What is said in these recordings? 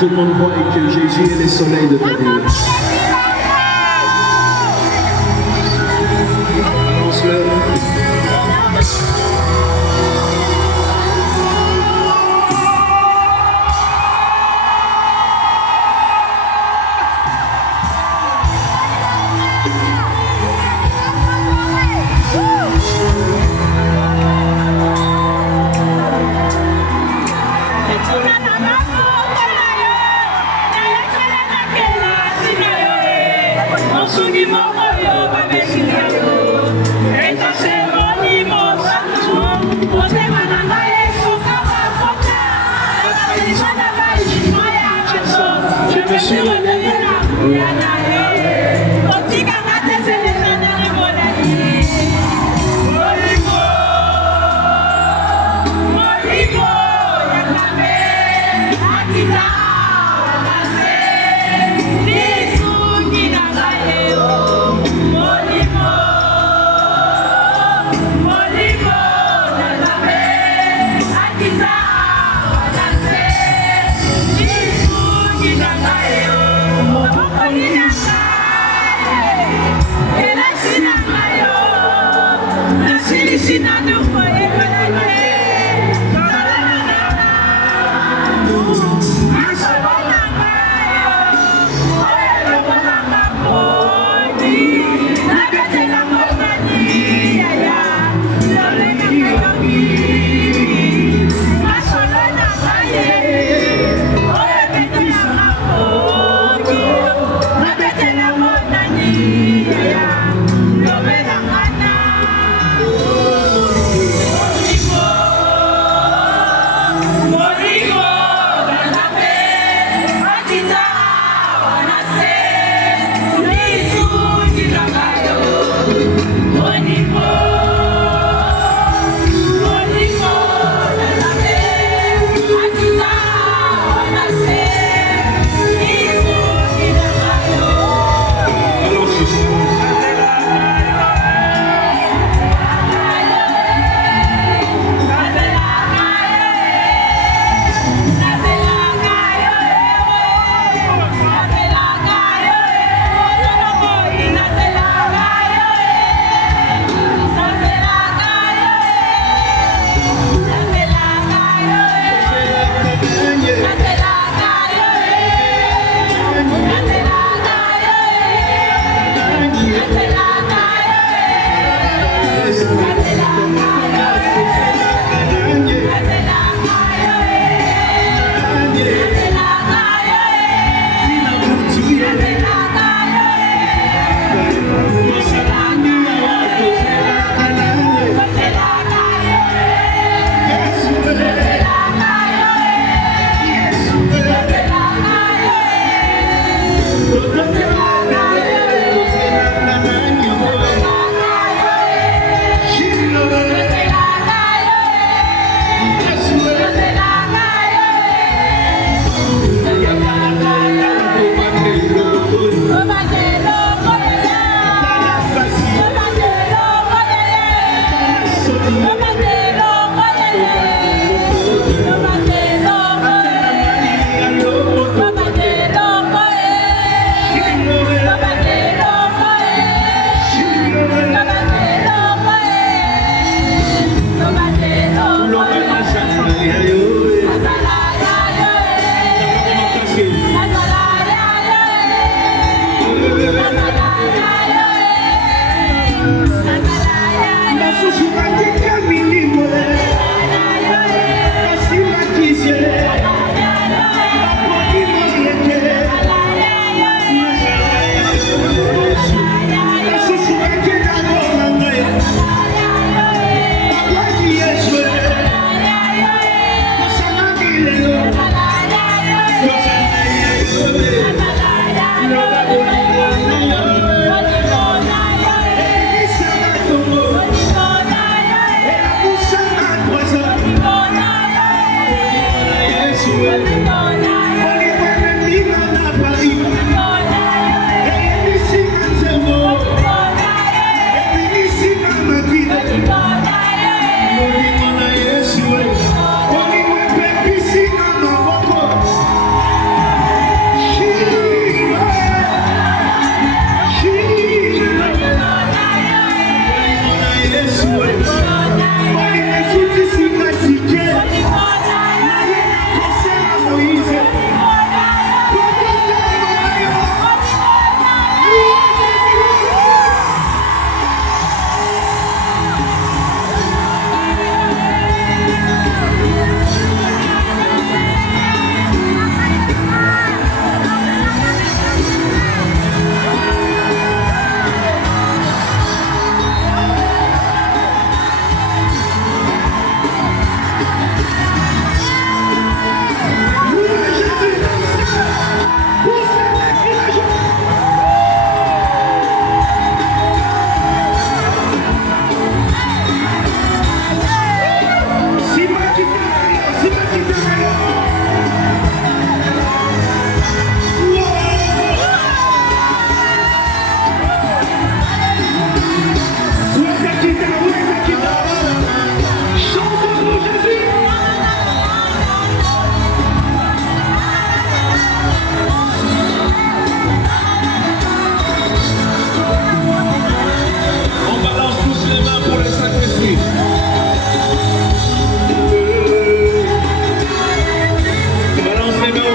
tout le monde voit que Jésus est le soleil de ta vie. Annonce-le.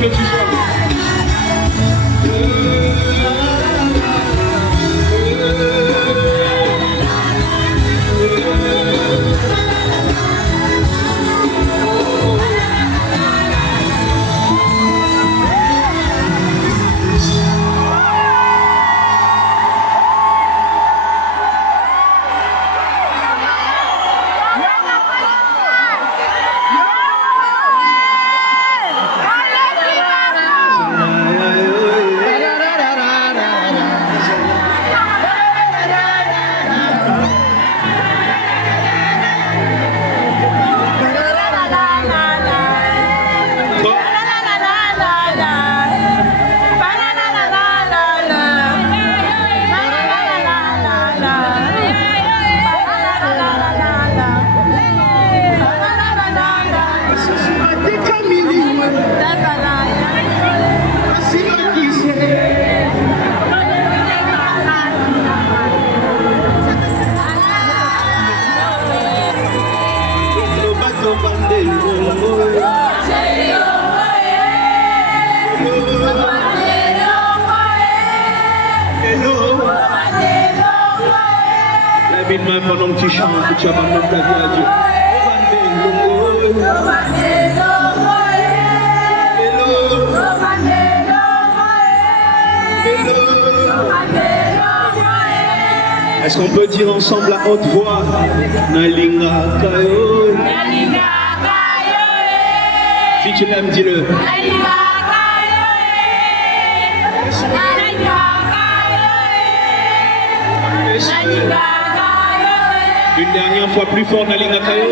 que tu sois. Pendant que tu chantes, tu abandonnes ta vie à Dieu. Est-ce qu'on peut dire ensemble à haute voix Nalinga Kayo? Si tu l'aimes, dis-le. Une dernière fois plus fort, Nalinga Kayo.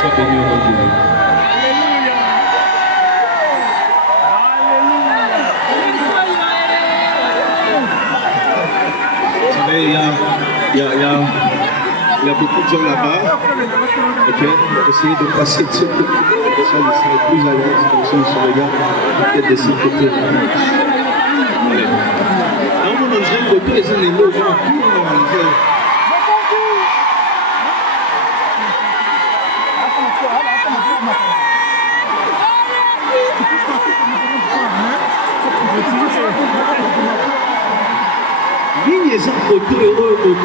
Sois béni aujourd'hui. Vous savez, il y a beaucoup de gens là-bas. Ok, essayez de passer de ce côté. Comme ça, vous serez plus à l'aise. Comme ça, on se regarde. Peut-être de ce côté. Allez. Alors, on mangerait le côté, les animaux vont tout. Ligne eza côté heureux au temps.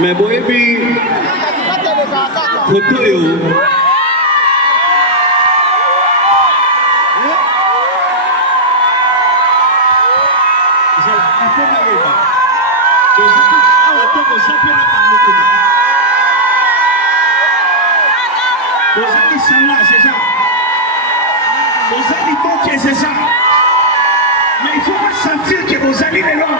Mais bon, et puis, côté heureux. C'est ça. Mais il faut pas sentir que vous allez de loin.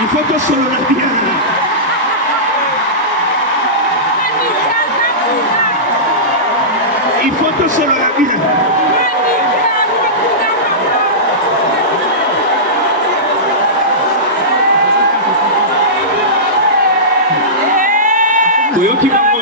Il faut que ce soit bien. Il faut que ce soit bien. Oyoki bango.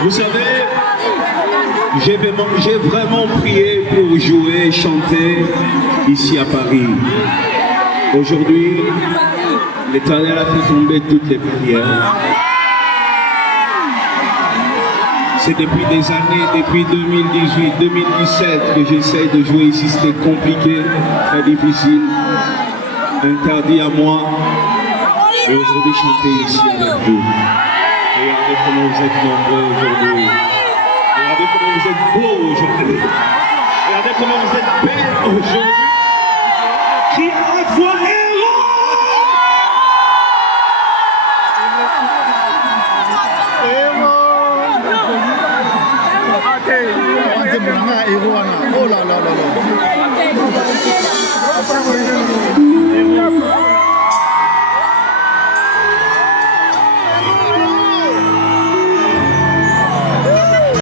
Vous savez, j'ai vraiment prié pour jouer, chanter ici à Paris. Aujourd'hui, l'Éternel a fait tomber toutes les prières. C'est depuis des années, depuis 2018, 2017 que j'essaye de jouer ici. C'était compliqué, très difficile, interdit à moi. Et aujourd'hui, chanter ici avec vous. Regardez comment vous êtes nombreux aujourd'hui. Regardez comment vous êtes beaux aujourd'hui. Regardez comment vous êtes belles aujourd'hui. Qui a la foi héros? Oh là là là là.